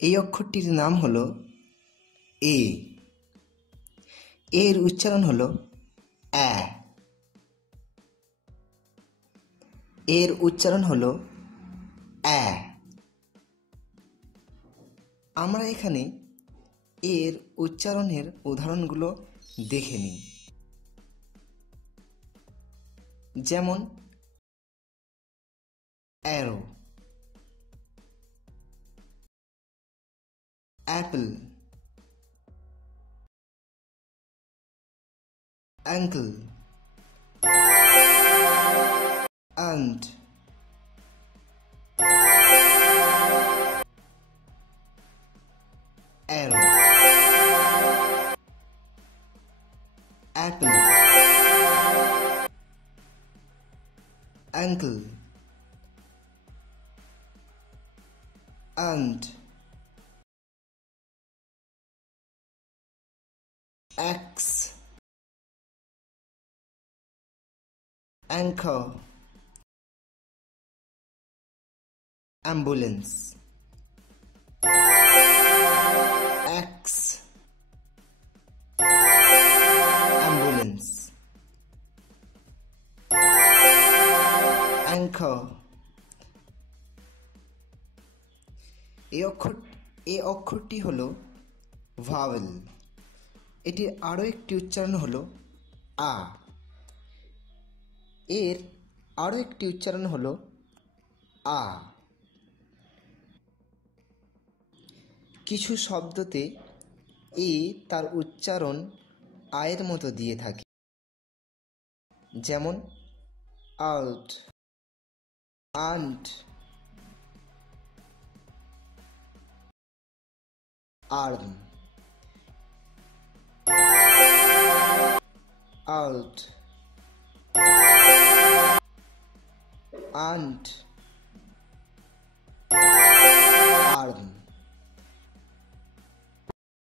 এই অক্ষরটির নাম হলো এ। এর উচ্চারণ হলো অ্যা। এর উচ্চারণ হলো অ্যা। আমরা এখানে এর উচ্চারণের উদাহরণগুলো দেখে নিই। যেমন arrow, Apple, ankle, ant, arrow, apple, ankle, ant, axe, anchor, ambulance, axe, ambulance, anchor। এই অক্ষরটি হলো ভাওয়েল। এটির আরও একটি উচ্চারণ হলো আ। এর আরও একটি উচ্চারণ হলো আ। কিছু শব্দতে এ তার উচ্চারণ আয়ের মতো দিয়ে থাকে, যেমন out, ant, arm, out, ant, arm.